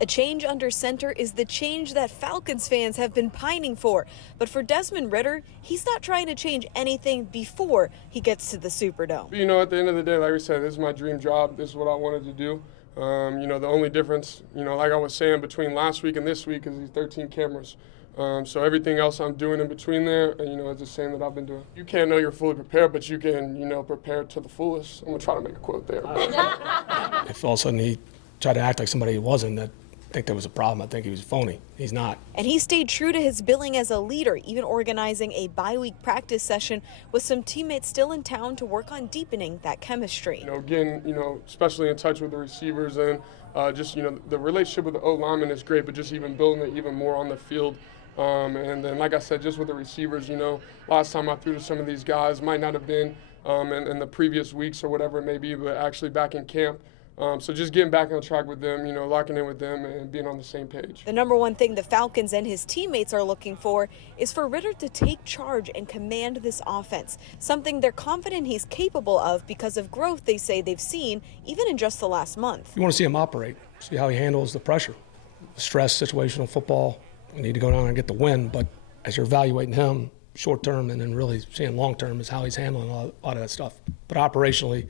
A change under center is the change that Falcons fans have been pining for. But for Desmond Ridder, he's not trying to change anything before he gets to the Superdome. You know, at the end of the day, like we said, this is my dream job. This is what I wanted to do. You know, the only difference, you know, like I was saying, between last week and this week is these 13 cameras. So everything else I'm doing in between there, you know, is the same that I've been doing. You can't know you're fully prepared, but you can, you know, prepare to the fullest. I'm going to try to make a quote there. If all of a sudden he tried to act like somebody he wasn't, I think there was a problem. I think he was phony. He's not. And he stayed true to his billing as a leader, even organizing a bye-week practice session with some teammates still in town to work on deepening that chemistry. You know, again, you know, especially in touch with the receivers and just, you know, the relationship with the O-lineman is great, but just even building it even more on the field. And then, like I said, just with the receivers, you know, last time I threw to some of these guys might not have been in the previous weeks or whatever it may be, but actually back in camp. So just getting back on track with them, you know, locking in with them and being on the same page. The number one thing the Falcons and his teammates are looking for is for Ridder to take charge and command this offense, something they're confident he's capable of because of growth they say they've seen even in just the last month. You want to see him operate, see how he handles the pressure, stress, situational football. We need to go down and get the win, but as you're evaluating him short term and then really seeing long term is how he's handling a lot of that stuff. But operationally,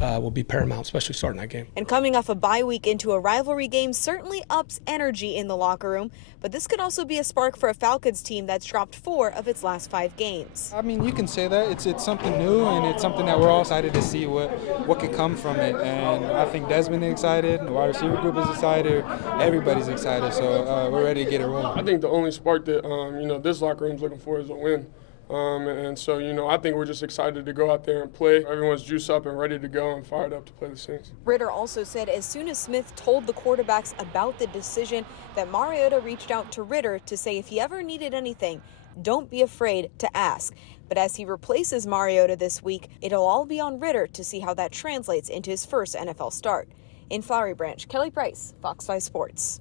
will be paramount, especially starting that game. And coming off a bye week into a rivalry game certainly ups energy in the locker room, but this could also be a spark for a Falcons team that's dropped 4 of its last 5 games. I mean, you can say that. It's something new, and it's something that we're all excited to see what could come from it. And I think Desmond is excited, the wide receiver group is excited, everybody's excited, so we're ready to get it rolling. I think the only spark that, you know, this locker room's looking for is a win. And so, you know, I think we're just excited to go out there and play. Everyone's juiced up and ready to go and fired up to play the Saints. Ridder also said as soon as Smith told the quarterbacks about the decision that Mariota reached out to Ridder to say if he ever needed anything, don't be afraid to ask. But as he replaces Mariota this week, it'll all be on Ridder to see how that translates into his first NFL start. In Flowery Branch, Kelly Price, Fox 5 Sports.